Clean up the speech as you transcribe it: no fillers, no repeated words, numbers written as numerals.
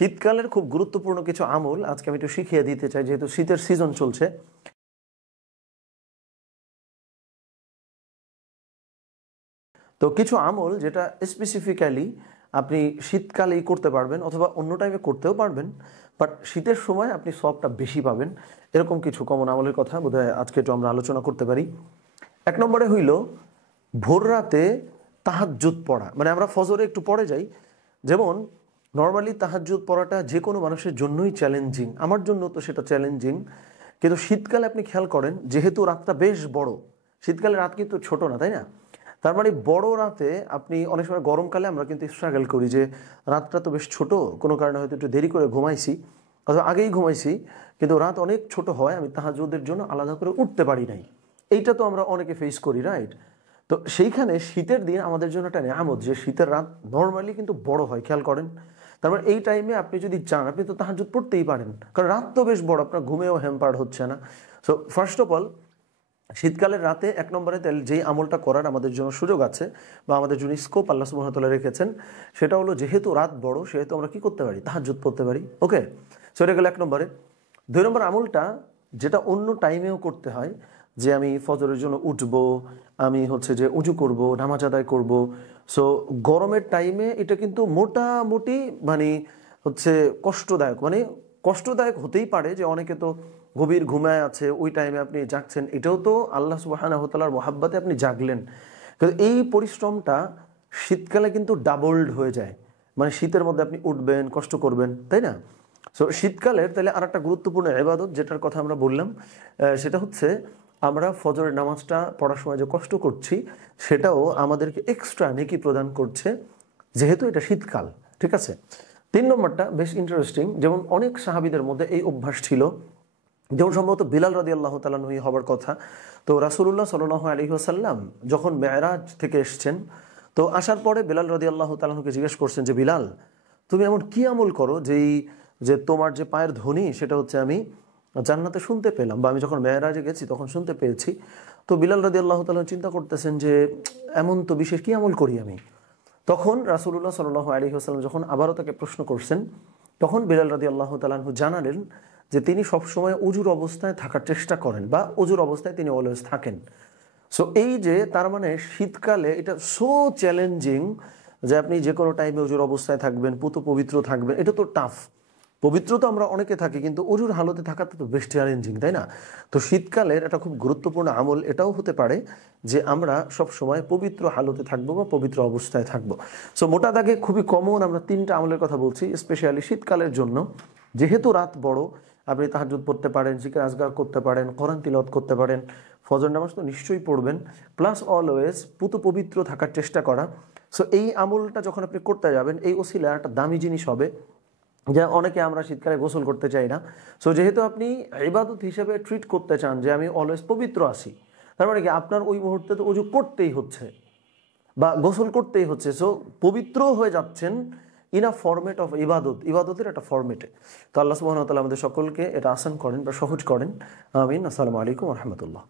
শীতকালের খুব গুরুত্বপূর্ণ কিছু আমল আজকে আমি একটু শিখিয়ে দিতে চাই, যেহেতু শীতের সিজন চলছে। তো কিছু আমল যেটা স্পেসিফিক্যালি আপনি শীতকালেই করতে পারবেন অথবা অন্য টাইমে করতেও পারবেন, বাট শীতের সময় আপনি সবটা বেশি পাবেন, এরকম কিছু কমন আমলের কথা বোধহয় আজকে একটু আমরা আলোচনা করতে পারি। এক নম্বরে হইল ভোর রাতে তাহাজ্জুদ পড়া, মানে আমরা ফজরে একটু পড়ে যাই। যেমন নর্মালি তাহাজ্জুদ পড়াটা যে কোনো মানুষের জন্যই চ্যালেঞ্জিং, আমার জন্য তো সেটা চ্যালেঞ্জিং, কিন্তু শীতকালে আপনি খেয়াল করেন যেহেতু রাতটা বেশ বড়, শীতকালে রাত কিন্তু ছোট না, তাই না? তার মানে বড় রাতে আপনি অনেক সময় গরমকালে আমরা কিন্তু স্ট্রাগল করি যে রাতটা তো বেশ ছোট, কোনো কারণে হয়তো একটু দেরি করে ঘুমাইছি অথবা আগেই ঘুমাইছি, কিন্তু রাত অনেক ছোট হয়, আমি তাহাজ্জুদের জন্য আলাদা করে উঠতে পারি নাই। এইটা তো আমরা অনেকে ফেস করি, রাইট? তো সেইখানে শীতের দিন আমাদের জন্য একটা নিয়ামত যে শীতের রাত নর্মালি কিন্তু বড় হয়, খেয়াল করেন। তারপর এই টাইমে আপনি যদি চান আপনি তো তাহাজ্জুদ পড়তেই পারেন, কারণ রাত তো বেশ বড়, আপনার ঘুমেও হ্যাম্পার্ড হচ্ছে না। সো ফার্স্ট অফ অল শীতকালের রাতে এক নম্বরে যেই আমলটা করার আমাদের জন্য সুযোগ আছে বা আমাদের জন্য স্কোপ আল্লাহ সুবহানাহু ওয়া তাআলা রেখেছেন, সেটা হলো যেহেতু রাত বড় সেহেতু আমরা কি করতে পারি, তাহাজ্জুদ পড়তে পারি। ওকে, সো এটা গেল এক নম্বরে। দুই নম্বর আমলটা যেটা অন্য টাইমেও করতে হয়, যে আমি ফজরের জন্য উঠবো, আমি হচ্ছে যে উজু করব, নামাজ আদায় করব। সো গরমের টাইমে এটা কিন্তু মোটামুটি মানে হচ্ছে কষ্টদায়ক, মানে কষ্টদায়ক হতেই পারে যে অনেকে তো গভীর ঘুমায় আছে, ওই টাইমে আপনি জাগছেন, এটাও তো আল্লাহ সুবহানাহু ওয়া তাআলার মহাব্বতে আপনি জাগলেন, কিন্তু এই পরিশ্রমটা শীতকালে কিন্তু ডাবলড হয়ে যায়। মানে শীতের মধ্যে আপনি উঠবেন, কষ্ট করবেন, তাই না? সো শীতকালের তাহলে আর একটা গুরুত্বপূর্ণ ইবাদত যেটার কথা আমরা বললাম, সেটা হচ্ছে আমরা ফজরের নামাজটা পড়ার সময় যে কষ্ট করছি সেটাও আমাদেরকে এক্সট্রা নেকি প্রদান করছে, যেহেতু এটা শীতকাল। ঠিক আছে, তিন নম্বরটা বেশ ইন্টারেস্টিং। যেমন অনেক সাহাবীদের মধ্যে এই অভ্যাস ছিল, যেমন সম্ভবত বিলাল রাদিয়াল্লাহু তাআলা আনহু হবার কথা। তো রাসূলুল্লাহ সাল্লাল্লাহু আলাইহি ওয়াসাল্লাম যখন মেরাজ থেকে এসেছেন, তো আসার পরে বিলাল রাদিয়াল্লাহু তাআলা আনহুকে জিজ্ঞেস করছেন যে বিলাল, তুমি এমন কি আমল করো যে তোমার যে পায়ের ধ্বনি সেটা হচ্ছে আমি জান্নাতে শুনতে পেলাম, বা আমি যখন মেরাজে গেছি তখন শুনতে পেয়েছি। তো বিলাল রাদিয়াল্লাহু তাআলা চিন্তা করতেছেন যে এমন তো বিশেষ কি আমল করি আমি। তখন রাসূলুল্লাহ সাল্লাল্লাহু আলাইহি ওয়াসাল্লাম যখন আবারও তাকে প্রশ্ন করছেন, তখন বিলাল রাদিয়াল্লাহু তাআলা আনহু জানালেন যে তিনি সবসময় উজুর অবস্থায় থাকার চেষ্টা করেন, বা উজুর অবস্থায় তিনি অলওয়েজ থাকেন। সো এই যে তার মানে শীতকালে এটা সো চ্যালেঞ্জিং যে আপনি যে কোনো টাইমে উজুর অবস্থায় থাকবেন, পুত পবিত্র থাকবেন, এটা তো টাফ। পবিত্র তো আমরা অনেকে থাকি, কিন্তু অজুর হালতে থাকাটা তো বেশ চ্যালেঞ্জিং, তাই না? তো শীতকালের একটা খুব গুরুত্বপূর্ণ আমল এটাও হতে পারে যে আমরা সব সময় পবিত্র হালতে থাকবো বা পবিত্র অবস্থায় থাকবো। সো মোটা দাগে খুবই কমন আমরা তিনটা আমলের কথা বলছি স্পেশালি শীতকালের জন্য। যেহেতু রাত বড়, আপনি তাহাজ্জুদ পড়তে পারেন, জিকির আজগার করতে পারেন, কোরআন তিলাওয়াত করতে পারেন, ফজর নামাজ তো নিশ্চয়ই পড়বেন, প্লাস অলওয়েজ পুত পবিত্র থাকার চেষ্টা করা। সো এই আমলটা যখন আপনি করতে যাবেন, এই ওসিলা একটা দামি জিনিস হবে, যা অনেকে আমরা শীতকালে গোসল করতে চাই না। সো যেহেতু আপনি ইবাদত হিসেবে ট্রিট করতে চান যে আমি অলওয়েজ পবিত্র আছি, তার মানে কি আপনার ওই মুহূর্তে তো ওযু করতেই হচ্ছে বা গোসল করতেই হচ্ছে। সো পবিত্র হয়ে যাচ্ছেন ইন আ ফরম্যাট অফ ইবাদতের একটা ফরম্যাটে। তো আল্লাহ সুবহানাহু ওয়া তাআলা আমাদের সকলকে এটা আসান করেন বা সহজ করেন। আমিন। আসসালামু আলাইকুম ওয়া রাহমাতুল্লাহ।